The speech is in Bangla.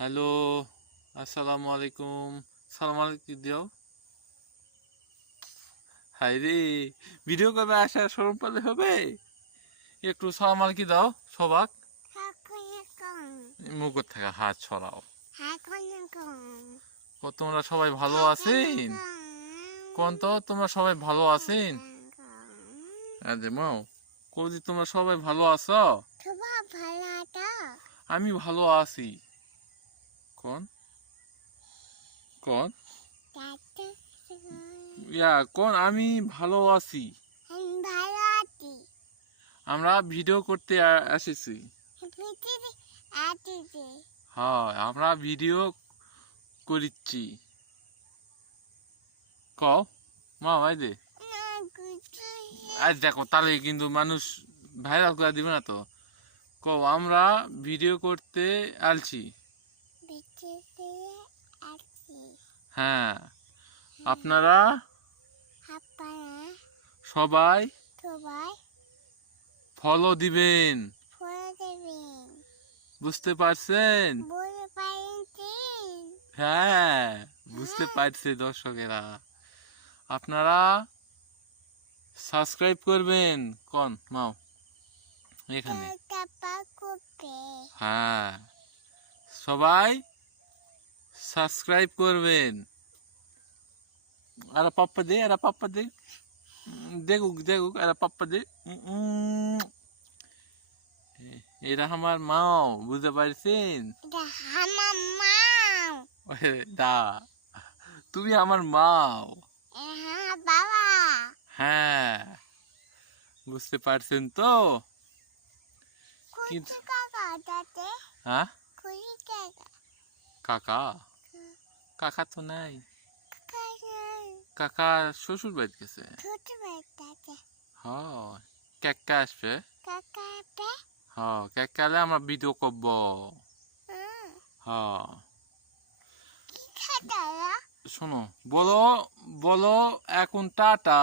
হ্যালো, আসসালামু আলাইকুম। সালাম আলাইকুম দিও। হাই রে, ভিডিও করবে আসা শরম পালে হবে? একটু সালাম আলাইকুম দাও সবাক। মুখ থেকে হাত ছড়াও। তোমরা সবাই ভালো আছেন? কোন তো তোমরা সবাই ভালো আছেন? আরে মাও কৌদি তোমরা সবাই ভালো আছো? আমি ভালো আছি। কোন কোন কোন আমি ভালো আছি। আমরা ভিডিও করতে এসেছি। হ্যাঁ, আমরা ভিডিও করিচ্ছি। কও মা ভাই দে। আজ দেখো তাহলে কিন্তু মানুষ ভাইরাল করে দিবে না তো। কও আমরা ভিডিও করতে আলছি। হ্যাঁ, আপনারা সবাই ফলো দিবেন। বুঝতে পারছেন? হ্যাঁ, বুঝতে পারছে দর্শকেরা। আপনারা সাবস্ক্রাইব করবেন। কোন মাও এখানে। হ্যাঁ, সবাই সাবস্ক্রাইব করবেন। আরে পাপ্পা দে, আরে পাপ্পা দে। দেখুক দেখুক, আরে পাপ্পা দে। এরা আমার মাও, বুঝতে পারছেন? দা তুমি আমার মাও। হ্যাঁ, বুঝতে পারছেন তো? হ্যাঁ, কাকা কাকা তো নাই। কাকা শ্বশুর বাড়ি গেছে। হ্যাঁ, কাকা আসবে। হ্যাঁ, কাকা এলে আমরা ভিডিও করব। হ্যাঁ, শোনো বলো বলো এখন টাটা।